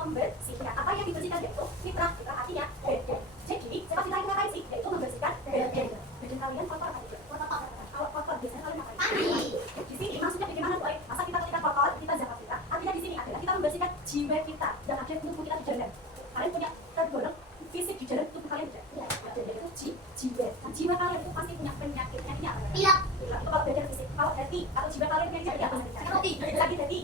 membersihkan. Apa yang dibersihkan yaitu fitrah, fitrah artinya beden. Jadi sepak fitrah itu ngapain sih? Yaitu membersihkan beden. Beden kalian kotor apa tidak? Kalau kotor biasanya kalian ngapain? Di sini maksudnya bagaimana boy? Masa kita ketika kotor kita zakat fitrah? Artinya di sini adalah kita membersihkan jiwa kita dan ada tubuh kita di jalan. Kalian punya tergolong fisik di jalan tubuh kalian tidak? Jadi itu jiwa. Nah, jiwa kalian itu pasti punya penyakit. Penyakitnya apa? Pilek. Itu kalau badan fisik. Kalau hati atau jiwa kalian penyakitnya apa? Sakit hati.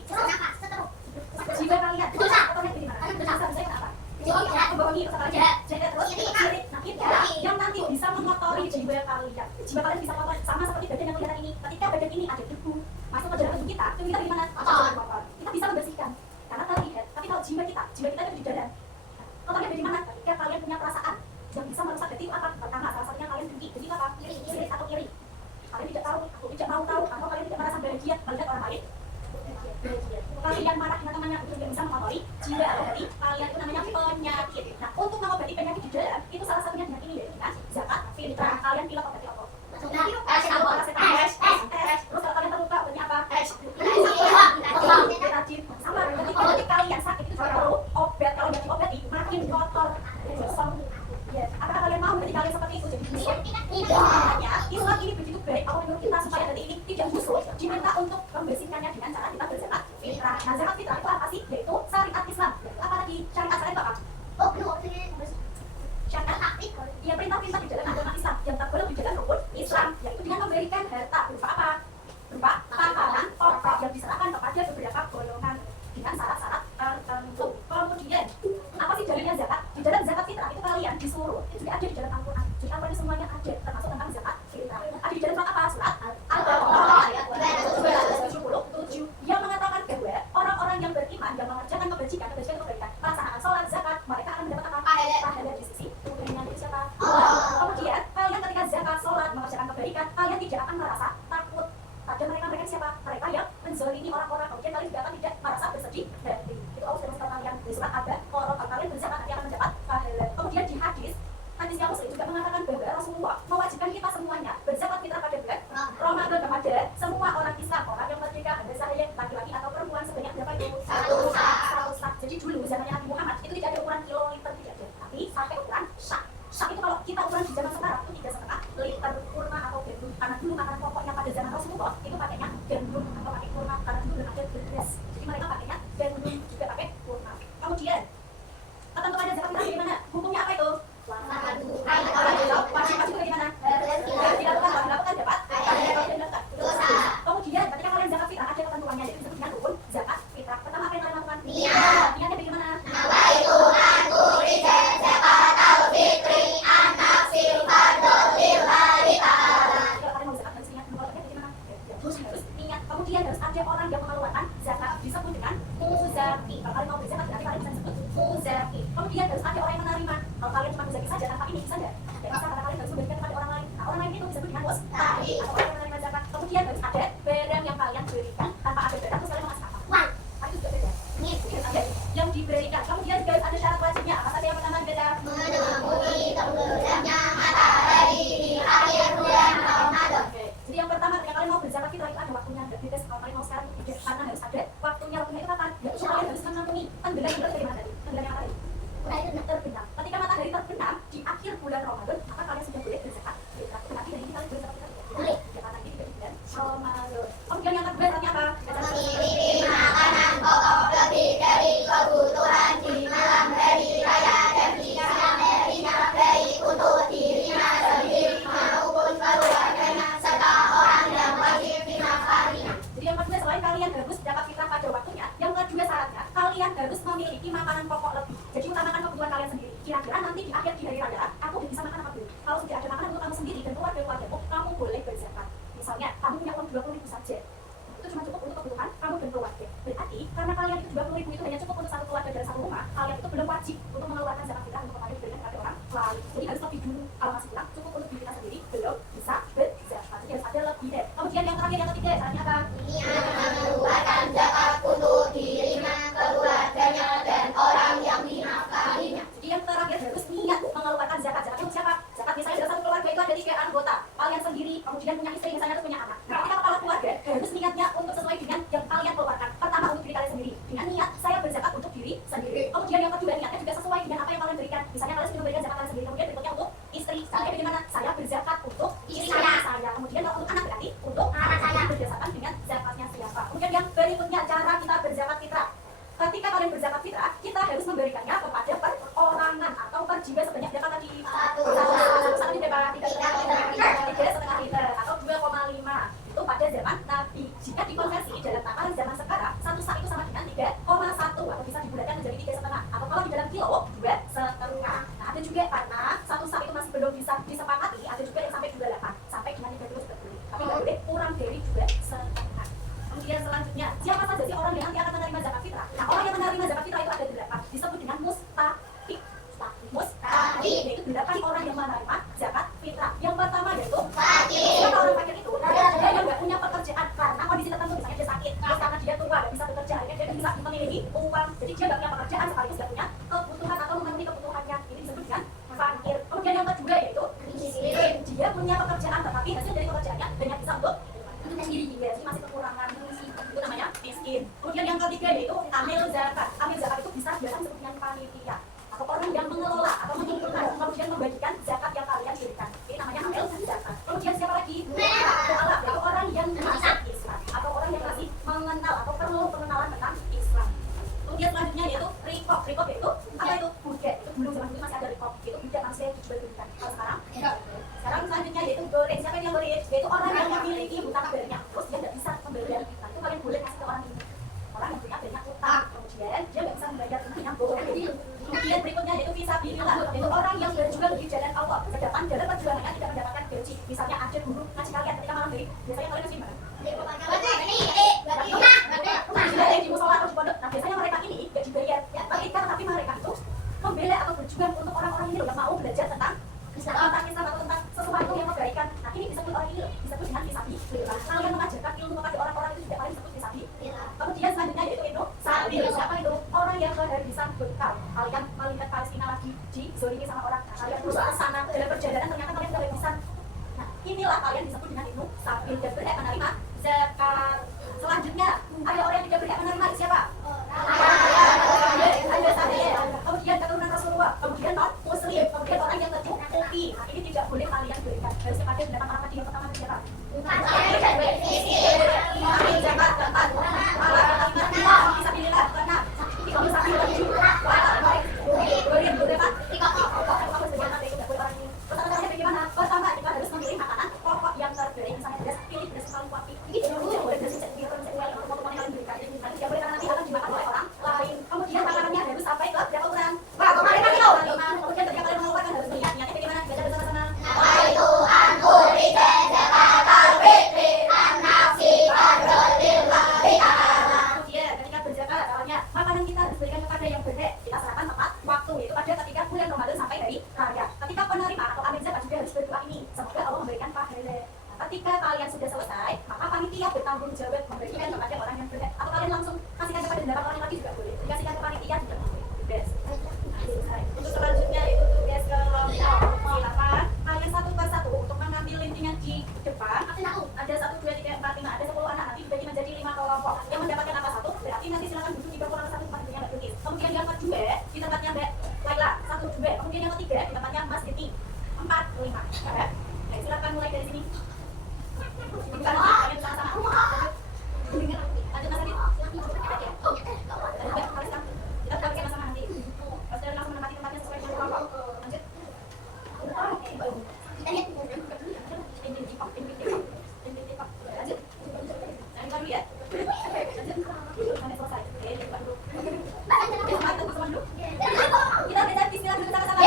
Jiwa kalian kotornya di mana? Dosa saya apa? Membohongi terus sirik. Nah itu yang nanti bisa mengotori jiwa kalian. Jiwa kalian bisa kotor sama seperti badan yang kelihatan ini. Ketika badan ini ada debu masuk ke dalam tubuh kita, tubuh kita gimana? Kotor. Kita bisa membersihkan karena terlihat. Tapi kalau jiwa kita itu di dada. Kotornya bagaimana? Ketika kalian punya perasaan yang bisa merusak hati apa? Pertama, salah satunya kalian dengki. Dengki apa? Sirik atau iri. Kalian tidak tahu, aku tidak mau tahu, atau kalian tidak merasa bahagia melihat orang lain. Kalian marah dengan temannya untuk tidak bisa mengotori jiwa atau hati kalian itu namanya penyakit. Nah untuk mengobati penyakit di dalam itu salah satunya dengan ini yaitu dengan zakat fitrah. Kalian pilih obatnya apa? Terus kalau kalian terluka obatnya apa? Rajin. Sama ketika kalian sakit itu juga perlu obat. Kalau nggak diobati makin kotor. Apakah kalian mau ketika kalian seperti itu jadi busuk? Tidak. Islam ini begitu baik. Kalau menurut kita supaya hati ini tidak busuk, diminta untuk membersihkannya dengan cara kita berzakat fitrah. Nah zakat fitrah itu apa sih? Yaitu syariat Islam. Apa lagi syariat itu apa? Syariat ia perintah-perintah di dalam agama Islam yang tergolong di dalam rukun Islam, yaitu dengan memberikan harta berupa apa? Berupa makanan pokok yang diserahkan kepada beberapa golongan dengan syarat-syarat tertentu. Kemudian apa sih dalilnya zakat? Di dalam zakat fitrah itu kalian disuruh, itu juga ada di dalam Al-Quran. Di Al-Quran semuanya ada, termasuk tentang zakat fitrah. Ada di dalam surat apa? Surat Al-Baqarah ayat 277 yang mengatakan bahwa orang-orang yang beriman yang mengerjakan kebajikan kebaikan, pelaksanaan sholat, zakat, mereka akan mendapat apa? Pahala di sisi Tuhan itu siapa? Kemudian kalian ketika zakat, sholat, mengerjakan kebaikan, kalian tidak akan merasa takut pada mereka siapa? Mereka yang menzalimi orang-orang. Kemudian kalian juga akan tidak merasa bersedih hati. Itu Allah sudah memberitahu kalian di surat Al-Baqarah. Kalau kalian berzakat nanti akan mendapat pahala. Kemudian di hadis yang Muslim juga mengatakan bahwa Rasulullah mewajibkan kita semuanya berzakat fitrah pada bulan Ramadan kepada semua orang Islam, orang yang merdeka, ada saya laki-laki atau perempuan sebanyak berapa itu? Satu sak. Jadi dulu zamannya Nabi Muhammad itu tidak ada ukuran kiloliter, tidak ada, tapi sampai ukuran sak. Sak itu kalau kita ukuran di zaman sekarang itu 3,5 liter kurma atau gandum. Karena dulu makanan pokoknya pada zaman Rasulullah itu pakainya gandum atau pakai kurma karena dulu belum ada beras. Jadi mereka pakainya gandum juga pakai kurma. Kemudian ketentuan pada zakat fitrah gimana? Hukumnya apa itu? Wajib bagaimana? Dilakukan dapat dosa. Kemudian ketika kalian zakat fitrah ada ketentuannya yaitu disebut dengan rukun zakat fitrah. Pertama apa yang kalian lakukan? Niatnya bagaimana? Kemudian harus ada orang yang mengeluarkan zakat disebut dengan muzaki. Kalau kalian mau berzakat berarti kalian bisa disebut muzaki. Kemudian harus ada orang yang menerima. Kalau kalian cuma muzaki saja tanpa ini bisa nggak? Tidak bisa karena kalian harus memberikan kepada orang lain. Nah orang lain itu disebut dengan mustahil atau orang yang menerima zakat. Kemudian harus ada barang yang kalian berikan tanpa ada barang terus kalian mengasih apa? Uang. Itu juga beda. Yang diberikan. Kemudian juga harus ada syarat wajibnya. Apa saja yang pertama beda? Menemui tenggelamnya matahari di akhir bulan Ramadan. Jadi yang pertama ketika kalian mau berzakat fitrah itu ada waktunya. Tidak kalau kalian mau sekarang tidak, karena harus ada waktunya. Waktunya itu kapan? Ya kalian harus menentukan tenggelam itu dari mana tadi? Tenggelam yang apa tadi? Terbenam. Ketika matahari terbenam di akhir bulan Ramadan, maka kalian sudah boleh berzakat fitrah. Tetapi dari ini kalian berzakat fitrah boleh. Ya karena ini tidak di bulan Ramadan. Kemudian yang kedua artinya apa? Memilih makanan pokok lebih dari kebutuhan di malam hari raya dan di siang harinya, baik untuk dirinya sendiri maupun keluarganya serta orang yang wajib dinafkahinya. Jadi yang kedua selain kalian harus dapat fitrah pada waktunya, yang kedua syaratnya kalian harus memiliki makanan pokok lebih. Jadi utamakan kebutuhan kalian sendiri. Kira-kira nanti di akhir di hari raya aku udah bisa makan apa dulu? Kalau sudah ada makanan untuk kamu sendiri dan keluarga-keluargamu, kamu boleh berzakat. Misalnya kamu punya uang 20.000 saja, itu cuma cukup untuk kebutuhan kamu dan keluarga. Berarti karena kalian itu 20.000 itu hanya cukup untuk satu keluarga dari satu rumah, kalian itu belum wajib untuk mengeluarkan zakat fitrah untuk kepada diberikan kepada orang lain. Jadi harus lebih dulu. Kalau masih kurang, cukup untuk diri kita sendiri belum bisa berzakat. Jadi harus ada lebih deh. Kemudian yang terakhir yang ketiga, caranya apa? Mengeluarkan zakat untuk dirinya, keluarganya dan orang yang dinafkahinya. Jadi yang terakhir harus niat mengeluarkan zakat. Zakat itu siapa? Zakat misalnya dalam satu keluarga itu ada 3 anggota. Kalian sendiri, kemudian punya istri, misalnya terus punya anak. Nah, ketika kepala keluarga harus niatnya untuk sesuai dengan yang kalian keluarkan. Pertama untuk diri kalian sendiri. Dengan niat saya berzakat untuk diri sendiri. Kemudian yang berzakat fitrah, kita harus memberikannya kepada perorangan atau per jiwa sebanyak berapa tadi? Satu berapa? 3,5 liter atau 2,5 itu pada zaman Nabi. Jika dikonversi dalam takaran zaman sekarang, satu sak itu sama dengan 3,1 atau bisa dibulatkan menjadi 3,5 atau kalau di dalam kilo 2,5. Nah, ada juga karena satu sak itu masih belum bisa disepakati, ada juga yang sampai 28 sampai dengan 3 kilo sudah boleh, tapi nggak boleh kurang dari 2,5. Kemudian selanjutnya, siapa saja sih orang yang nanti akan menerima zakat fitrah? Nah, orang yang menerima zakat fitrah itu ada 8, disebut dengan mustahik. Yaitu 8 orang yang menerima zakat fitrah. Yang pertama yaitu fakir. Siapa orang fakir itu? Dia yang nggak punya pekerjaan karena kondisi tertentu, misalnya dia sakit, terus karena dia tua nggak bisa bekerja, akhirnya dia bisa memiliki uang, jadi dia nggak punya pekerjaan sekaligus nggak punya kebutuhan atau memenuhi kebutuhannya. Ini disebut dengan fakir. Kemudian yang kedua yaitu miskin. Dia punya pekerjaan tetapi hasil dari pekerjaannya banyak bisa untuk sendiri, jadi masih kekurangan, itu namanya miskin. Kemudian yang ketiga yaitu amil zakat. Amil zakat itu bisa dalam disebut dengan panitia atau orang yang mengelola atau mengumpulkan kemudian membagikan zakat yang kalian berikan. Ini namanya amil zakat. Kemudian siapa lagi? Mu'alaf, yaitu orang yang masuk Islam atau orang yang masih mengenal atau perlu pengenalan tentang Islam. Kemudian selanjutnya yaitu rikop. Rikop yaitu apa itu? Budak. Itu dulu zaman dulu masih ada rikop. Itu budak manusia yang dijual-belikan. Kalau sekarang enggak. Sekarang selanjutnya yaitu goreng. Siapa yang goreng? Yaitu orang yang memiliki hutang banyak, terus dia nggak bisa membayar. Nah, itu kalian boleh kasih ke orang ini. Orang yang punya banyak hutang, kemudian dia nggak bisa membayar, yang goreng. Kemudian berikutnya yaitu fisabilillah, yaitu orang yang berjuang di jalan Allah, sedangkan dalam perjuangannya tidak mendapatkan gaji. Misalnya ada guru ngaji kalian ketika malam hari, biasanya kalian ngaji mana? Ada di musola atau di pondok. Nah, biasanya mereka ini nggak dibayar. Tapi mereka itu membela atau berjuang untuk orang-orang ini loh yang mau belajar tentang Islam atau tentang sesuatu yang kebaikan. Nah, ini disebut orang ini loh, disebut dengan fisabilillah. Kalian mengajarkan ilmu kepada orang-orang itu tidak paling disebut fisabilillah. Kemudian selanjutnya yaitu Ibnu Sabil. Siapa itu? Orang yang kehabisan bekal. Kalian melihat Palestina lagi dizolimi sama orang. Nah, kalian berusaha ke sana dalam perjalanan ternyata kalian kehabisan. Nah, inilah kalian disebut dengan Ibnu Sabil dan berhak menerima zakat. Selanjutnya ada orang yang tidak berhak menerima, siapa? Ada saya. Kemudian keturunan Rasulullah, kemudian non Muslim, kemudian orang yang tercukupi. Nah, ini tidak boleh kalian berikan. Harus kepada pendapat orang tadi yang pertama siapa? Zakat keempat. Fisabilillah keenam. Kalau sapi lagi. Pertama kita harus memilih makanan pokok yang terbaik. Misalnya beras, pilih beras paling kuat. Ini tidak boleh beras yang nanti tidak boleh karena nanti akan dimakan oleh orang lain. Kemudian makanannya harus sampai ke berapa ukuran? Wah, kemarin kan itu. Kemudian ketika kalian mengeluarkan harus melihat niatnya bagaimana? Baca bersama-sama. Waitu angkuri zakatal fitri an-nafsi qadrilillahi ta'ala. Kemudian ketika berzakat awalnya makanan kita harus berikan kepada yang berhak. Kita serahkan tepat waktu yaitu pada ketika bulan Ramadan sampai hari raya. Ketika penerima atau amil zakat juga harus berdoa ini. Semoga Allah memberikan pahala. Ketika kalian sudah selesai, maka panitia bertanggung jawab memberikan kepada orang yang berhak. Atau kalian langsung kasihkan kepada 8 orang lagi juga boleh. Dikasihkan ke panitia juga boleh. Bebas. Untuk selanjutnya itu tugas kelompok. Silakan kalian satu persatu untuk mengambil lintingan di depan. Ada 1, 2, 3, 4, 5. Ada 10 anak. Nanti dibagi menjadi 5 kelompok. Yang mendapatkan angka 1 berarti nanti silakan duduk di kelompok 1 tempat duduknya Mbak Bilkis. Kemudian yang kedua di tempatnya Mbak Laila 1, 2. Kemudian yang ketiga di tempatnya Mas Titi 4, 5. Baik, silakan mulai dari sini. Bukan kalian sama-sama. Lanjut Mas Adit. Kita pakai sama-sama nanti. Pas kalian langsung menempati tempatnya sesuai dengan kelompok. Lanjut. Lanjut. Jangan dulu ya. Lanjut. Sampai selesai. Oke, depan dulu. Teman-teman dulu. Kita baca bismillah dulu sama-sama.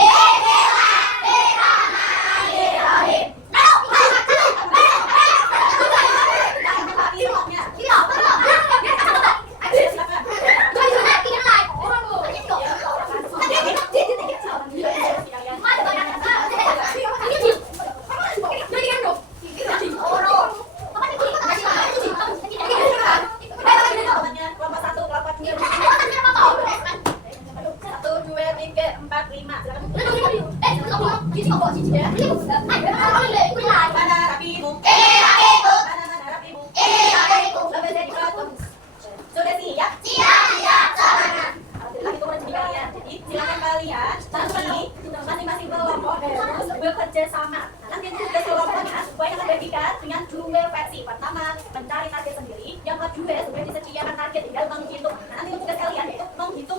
Sudah siap? Siap. Alhamdulillah itu rezeki kalian. Jadi silakan kalian nanti masing-masing kelompok harus bekerja sama. Nanti tugas kelompoknya supaya akan bagikan dengan 2 versi. Pertama, mencari target sendiri. Yang kedua, sudah disediakan target tinggal menghitung. Nanti tugas kalian yaitu menghitung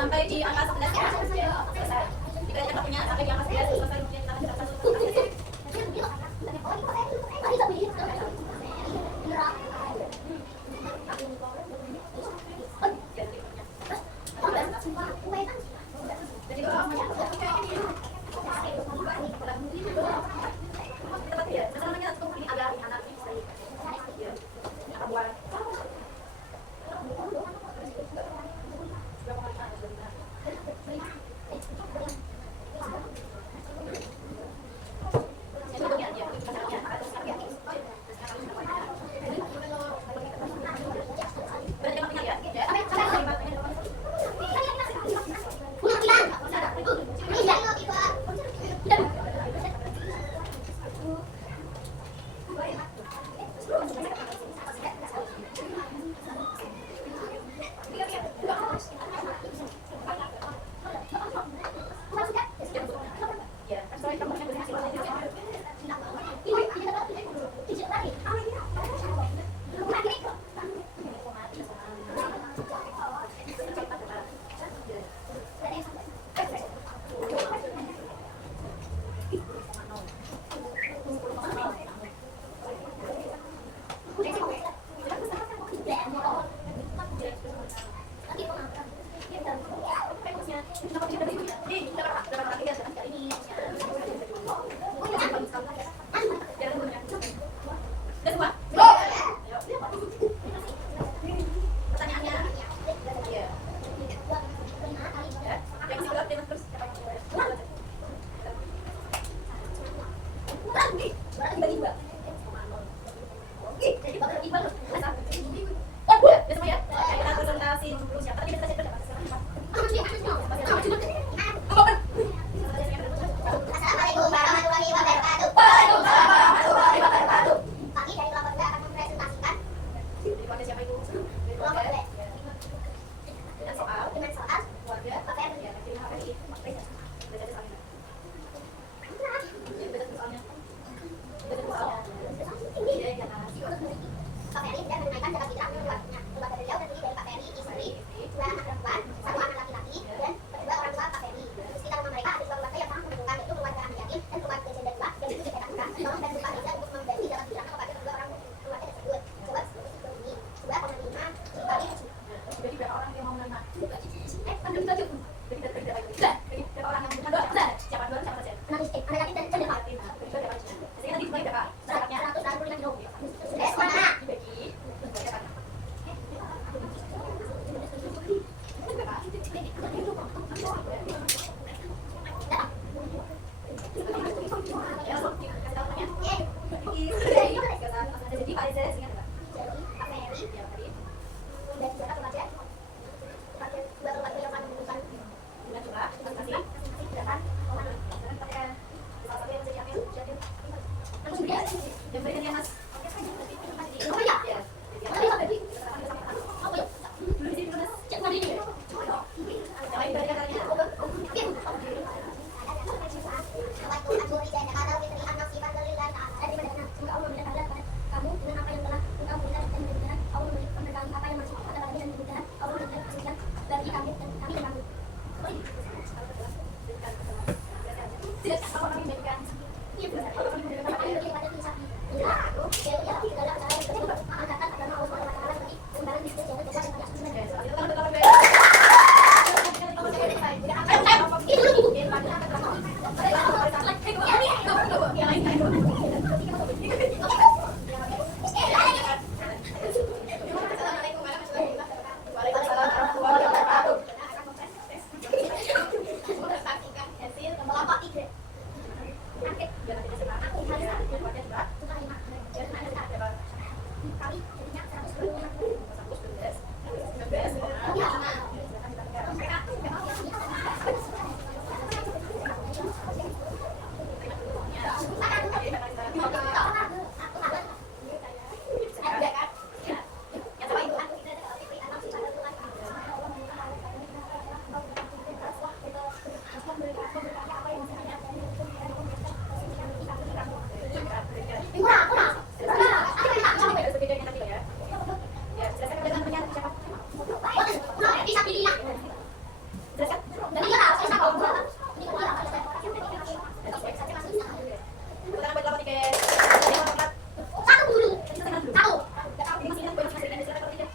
Sampai di angka 11 ya, selesai. Jika kita punya sampai di angka 11 selesai, kemudian kita lanjut satu. Bisa pilih lah. Jelas kan? Dan iya lah, saya tahu. Ini kan iya. Kita dapat 8 tiket. Satu dulu. Satu. Ini masih ada poin masih ada silakan kalau tidak.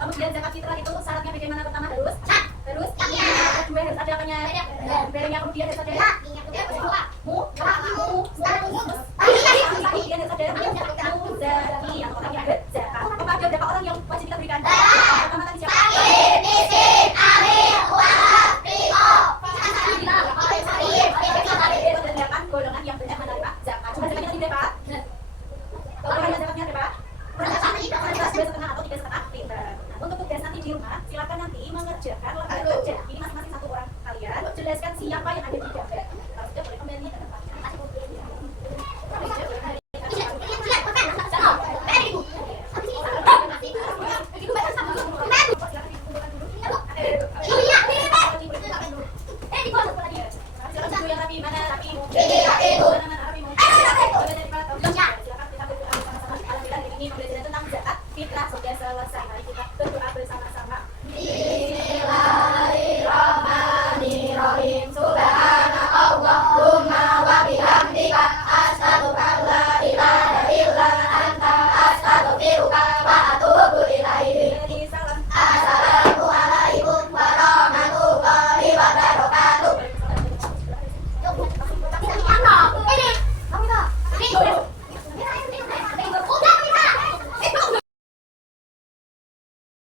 Kemudian zakat fitrah itu syaratnya bagaimana? Pertama harus kedua harus ada apanya? Barangnya, kemudian harus ada kemudian harus ada muzaki yang orangnya ada zakat. Apa ada berapa orang yang wajib kita berikan? Pertama tadi siapa? Golongan yang berhak menerima zakat. Coba zakatnya tadi berapa? Kalau zakatnya berapa? Setengah atau 3,5 liter. Untuk tugas nanti di rumah, silakan nanti mengerjakan lembar kerja. Ini masing-masing satu orang kalian. Jelaskan siapa yang ada di gambar. Kalau sudah boleh kembali ke tempatnya. Yang rapi mana? Rapi.